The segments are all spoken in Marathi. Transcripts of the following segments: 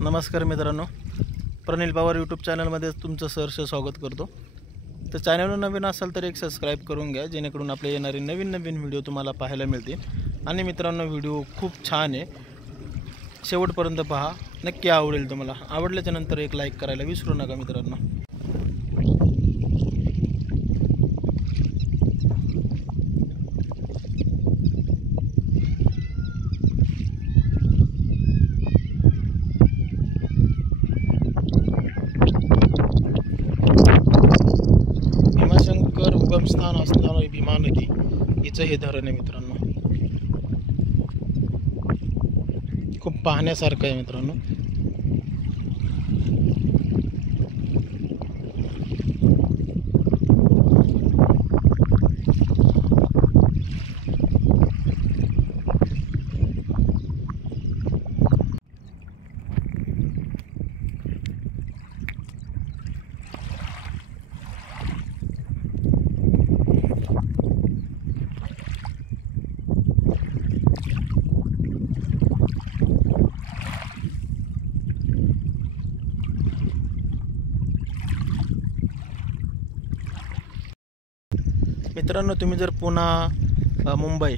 नमस्कार मित्रांनो, प्रनिल पवार यूट्यूब चॅनलमध्ये तुमचं सहर्ष स्वागत करतो। तर चॅनलवर नवीन असाल तर एक सबस्क्राईब करून घ्या, जेणेकरून आपले येणारे नवीन व्हिडिओ तुम्हाला पाहायला मिळतील। आणि मित्रांनो, व्हिडिओ खूप छान आहे, शेवटपर्यंत पहा, नक्की आवडेल तुम्हाला। आवडल्याच्या नंतर एक लाईक करायला विसरू नका मित्रांनो। भीमाशंकर उगमस्थान असणारी भीमा नदी हिचं हे धरण आहे मित्रांनो। खूप पाहण्यासारखं आहे मित्रांनो। मित्रांनो, तुम्ही जर पुन्हा मुंबई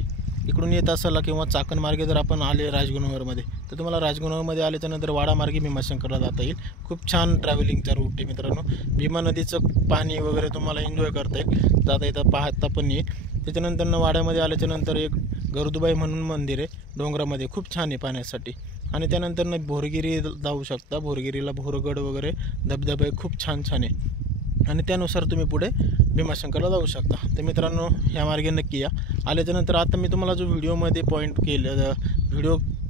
इकडून येत असाल किंवा चाकण मार्गे जर आपण आले राजगुरुनगरमध्ये, तर तुम्हाला राजगुरुनगरमध्ये आल्याच्या नंतर वाडा मार्गे भीमाशंकरला जाता येईल। खूप छान ट्रॅव्हलिंगचा रूट आहे मित्रांनो। भीमा नदीचं पाणी वगैरे तुम्हाला एन्जॉय करता येईल, जाता येतं पाहता पण येईल। त्याच्यानंतर वाड्यामध्ये आल्याच्या नंतर एक गरुदबाई म्हणून मंदिर आहे डोंगरामध्ये, खूप छान आहे पाहण्यासाठी। आणि त्यानंतर भोरगिरी जाऊ शकता, भोरगिरीला भोरगड वगैरे धबधबे खूप छान आहे। आणि त्यानुसार तुम्ही पुढे भीमाशंकरला जाऊ शकता। तर मित्रांनो, ह्या मार्गे नक्की या। आल्याच्यानंतर आता मी तुम्हाला जो व्हिडिओ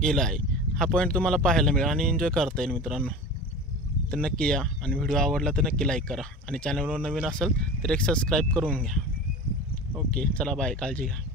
केला आहे, हा पॉईंट तुम्हाला पाहायला मिळेल आणि एन्जॉय करता येईल मित्रांनो। तर नक्की या, आणि व्हिडिओ आवडला तर नक्की लाईक करा, आणि चॅनलवर नवीन असेल तर एक सबस्क्राईब करून घ्या। ओके, चला बाय, काळजी घ्या।